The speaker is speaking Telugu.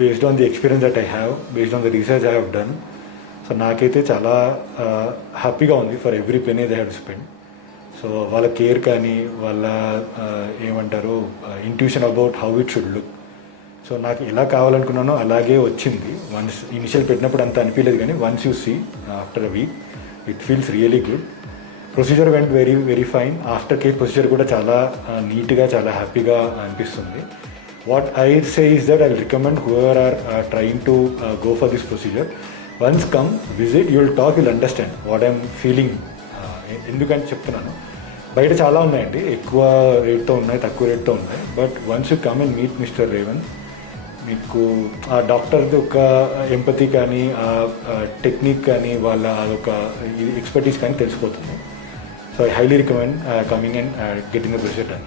Based on the experience that I have, based on the research I have done. So నాకైతే చాలా హ్యాపీగా ఉంది for every penny they have spend. So వాళ్ళ కేర్ కానీ వాళ్ళ ఏమంటారు intuition about how it should look. So నాకు ఎలా కావాలనుకున్నానో అలాగే వచ్చింది. వన్స్ ఇనిషియల్ పెట్టినప్పుడు అంత అనిపించలేదు, కానీ once you see after a week it feels really good. Procedure went very very fine. After care procedure కూడా చాలా నీట్గా చాలా హ్యాపీగా అనిపిస్తుంది. What I say is that I recommend whoever are trying to go for this procedure, once come visit, you will talk, will understand what I'm feeling. ఎందుకంటే చెప్తున్నాను, బయట చాలా ఉన్నాయండి, ఎక్కువ రేట్తో ఉన్నాయి, తక్కువ రేట్తో ఉన్నాయి. But once you come and meet mister Revanth, మీకు ఆ డాక్టర్ది ఒక ఎంపతి కానీ ఆ టెక్నిక్ కానీ వాళ్ళ అదొక ఎక్స్పర్టీస్ కానీ తెలిసిపోతుంది. So I highly recommend coming and getting the procedure done.